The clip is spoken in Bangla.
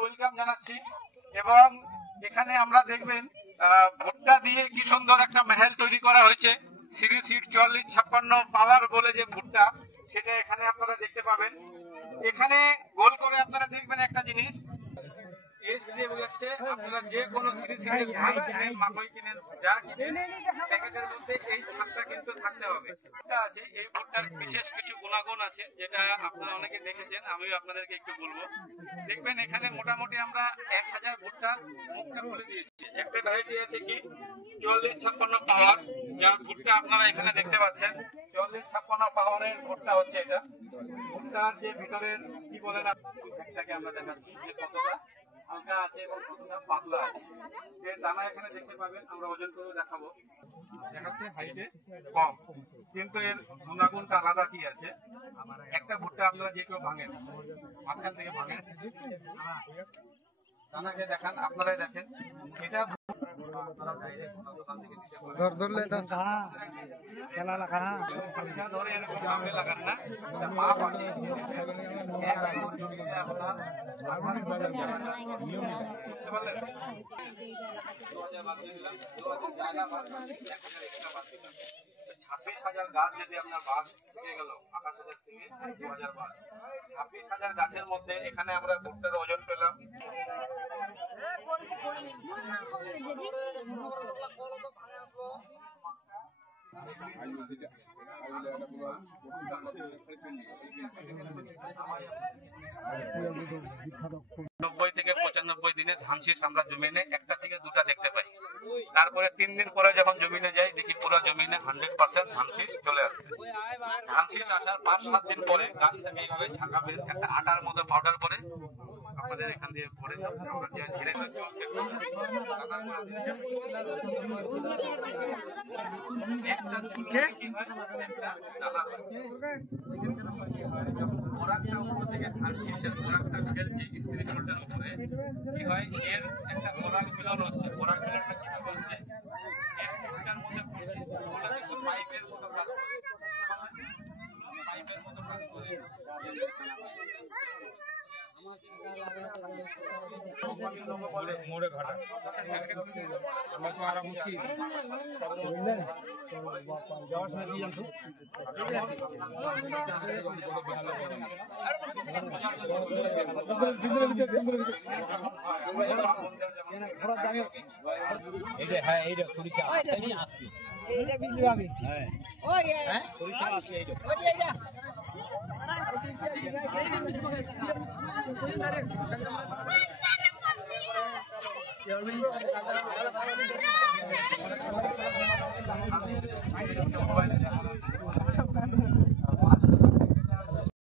ওয়েলকাম জানাচ্ছি। এবং এখানে আমরা দেখবেন ভুট্টা দিয়ে কি সুন্দর একটা মেহেল তৈরি করা হয়েছে। সিরি সিড 4456 পাওয়ার বলে যে ভুট্টা, সেটা এখানে আপনারা দেখতে পাবেন। এখানে গোল করে আপনারা দেখবেন একটা জিনিস, আপনারা যে কোনো মাকই কিনেন, যা কিনেন প্যাকেটের মধ্যে এই ছাদটা কিন্তু থাকতে হবে। আছে এই ভুট্টার বিশেষ কিছু গুণাগুণ আছে, যেটা আপনারা অনেকে দেখেছেন, আমিও আপনাদেরকে একটু বলবো। দেখবেন এখানে মোটামুটি আমরা 1000 ভুট্টা মুখটা খুলে দিয়েছি। একটা ভ্যারাইটি আছে কি 4456 পাওয়ার, যার ভুট্টা আপনারা এখানে দেখতে পাচ্ছেন। 4456 পাওয়ারের ভুট্টা হচ্ছে এটা। ভুট্টার যে ভিতরের কি বলে না, এটাকে আমরা দেখাচ্ছি যে কতটা হালকা আছে এবং কতটা পাতলা আছে। এর দানা এখানে দেখতে পাবেন, আমরা ওজন করে দেখাবো। দেখাচ্ছে হাইটে কম, কিন্তু এর গুণাগুণটা আলাদা কি আছে। একটা ভুট্টা আপনারা যে কেউ ভাঙেন, মাঝখান থেকে ভাঙেন, দানাকে দেখান, আপনারাই দেখেন। এটা ধরলে ধরে এরকম সামনে লাগান না, মাপ আছে। বুঝতে পারলেন? 26,000 গাছ যদি আপনার বাস হয়ে গেল, 28,000 থেকে 2,000 বাস, 26,000 গাছের মধ্যে এখানে আমরা ভুট্টার ওজন পেলাম। থেকে 95 দিনে ধান শীষ আমরা জমিনে একটা থেকে দুটা দেখতে পাই। তারপরে 3 দিন পরে যখন জমিনে যাই, দেখি পুরো জমিনে 100% ধান শীষ চলে আসছে। ধান শীষ আসার 5-7 দিন পরে গাছটাকে এইভাবে ঝাঁকাবেন, একটা আটার মতো পাউডার করে আমাদের এখান দিয়ে পরে আমরা যে ঝেড়ে কি হয়, এর একটা পরাগ মিলন হচ্ছে। পরাগ মিলনটা কি বলছে, এর ফুলটার মধ্যে পাইপের মতো কাজ করে, পাইপের মতো কাজ করে। মোড়ে ঘাটা আমরা তো আরা মুশকিল বুঝলেন যাওয়ার সময় দিয়ে জানতো এইটা। হ্যাঁ এইটা সরিষা আসেনি, আসবে এইটা বিজলি পাবি। হ্যাঁ ওই হ্যাঁ সরিষা আসে এইটা, ওই এইটা এই